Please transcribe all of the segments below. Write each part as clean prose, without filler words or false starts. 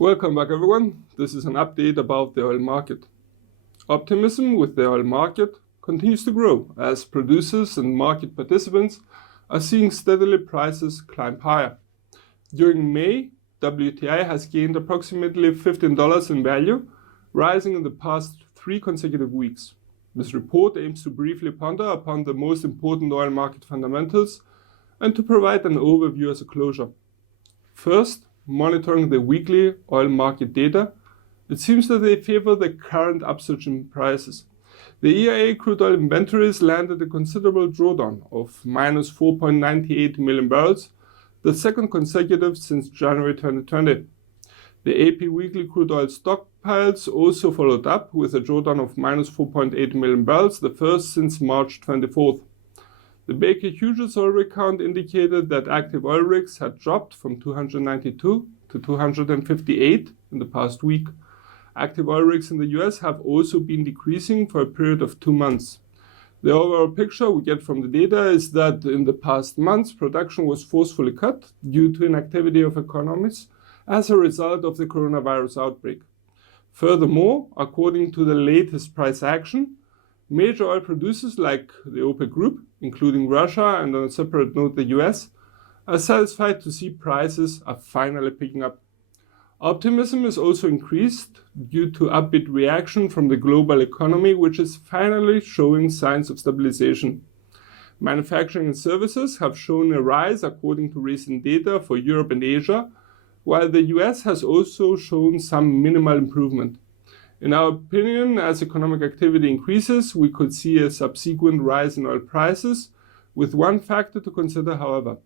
Welcome back everyone. This is an update about the oil market. Optimism with the oil market continues to grow as producers and market participants are seeing steadily prices climb higher. During May, WTI has gained approximately $15 in value, rising in the past 3 consecutive weeks. This report aims to briefly ponder upon the most important oil market fundamentals and to provide an overview as a closure. First, monitoring the weekly oil market data, it seems that they favor the current upsurge in prices. The EIA crude oil inventories landed a considerable drawdown of minus 4.98 million barrels, the second consecutive since January 2020. The AP weekly crude oil stockpiles also followed up with a drawdown of minus 4.8 million barrels, the first since March 24th. The Baker Hughes oil rig count indicated that active oil rigs had dropped from 292 to 258 in the past week. Active oil rigs in the US have also been decreasing for a period of 2 months. The overall picture we get from the data is that in the past months, production was forcefully cut due to inactivity of economies as a result of the coronavirus outbreak. Furthermore, according to the latest price action, major oil producers like the OPEC group, including Russia and on a separate note the US, are satisfied to see prices are finally picking up. Optimism is also increased due to upbeat reaction from the global economy, which is finally showing signs of stabilization. Manufacturing and services have shown a rise according to recent data for Europe and Asia, while the US has also shown some minimal improvement. In our opinion, as economic activity increases, we could see a subsequent rise in oil prices, with one factor to consider, however.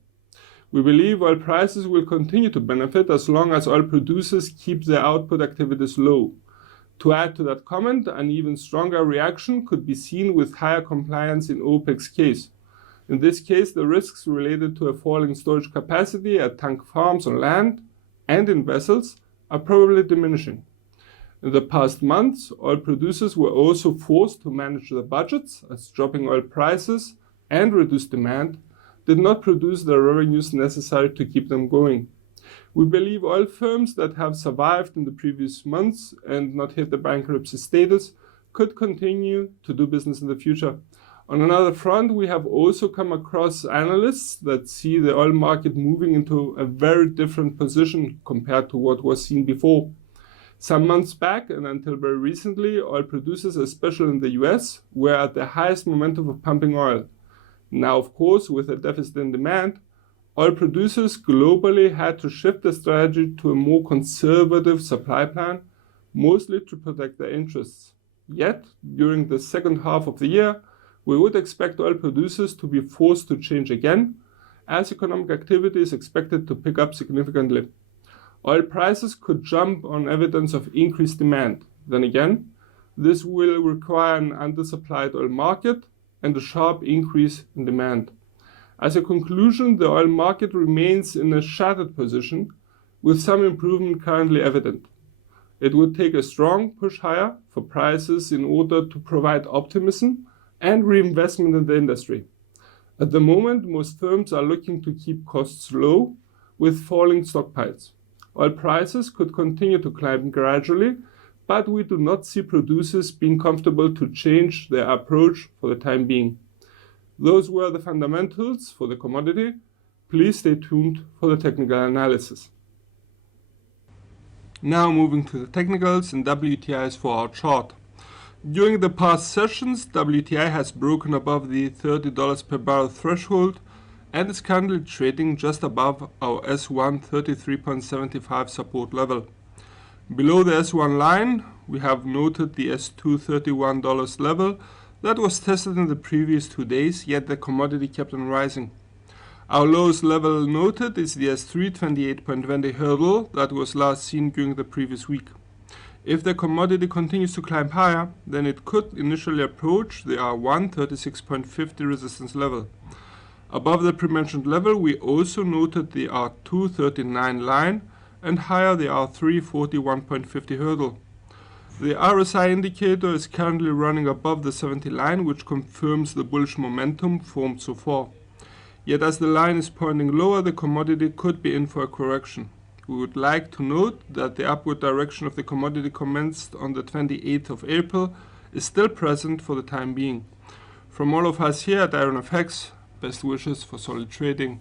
We believe oil prices will continue to benefit as long as oil producers keep their output activities low. To add to that comment, an even stronger reaction could be seen with higher compliance in OPEC's case. In this case, the risks related to a falling storage capacity at tank farms on land and in vessels are probably diminishing. In the past months, oil producers were also forced to manage their budgets as dropping oil prices and reduced demand did not produce the revenues necessary to keep them going. We believe oil firms that have survived in the previous months and not hit the bankruptcy status could continue to do business in the future. On another front, we have also come across analysts that see the oil market moving into a very different position compared to what was seen before. Some months back and until very recently, oil producers, especially in the US, were at the highest momentum of pumping oil. Now, of course, with a deficit in demand, oil producers globally had to shift their strategy to a more conservative supply plan, mostly to protect their interests. Yet, during the second half of the year, we would expect oil producers to be forced to change again, as economic activity is expected to pick up significantly. Oil prices could jump on evidence of increased demand. Then again, this will require an undersupplied oil market and a sharp increase in demand. As a conclusion, the oil market remains in a shattered position, with some improvement currently evident. It would take a strong push higher for prices in order to provide optimism and reinvestment in the industry. At the moment, most firms are looking to keep costs low with falling stockpiles. Oil prices could continue to climb gradually, but we do not see producers being comfortable to change their approach for the time being. Those were the fundamentals for the commodity. Please stay tuned for the technical analysis. Now moving to the technicals and WTIs for our chart. During the past sessions, WTI has broken above the $30 per barrel threshold and is currently trading just above our S1 33.75 support level. Below the S1 line, we have noted the S2 $31 level that was tested in the previous 2 days, yet the commodity kept on rising. Our lowest level noted is the S3 28.20 hurdle that was last seen during the previous week. If the commodity continues to climb higher, then it could initially approach the R1 36.50 resistance level. Above the pre-mentioned level, we also noted the R2 39 line and higher the R3 41.50 hurdle. The RSI indicator is currently running above the 70 line, which confirms the bullish momentum formed so far. Yet as the line is pointing lower, the commodity could be in for a correction. We would like to note that the upward direction of the commodity commenced on the 28th of April is still present for the time being. From all of us here at IronFX, best wishes for solid trading.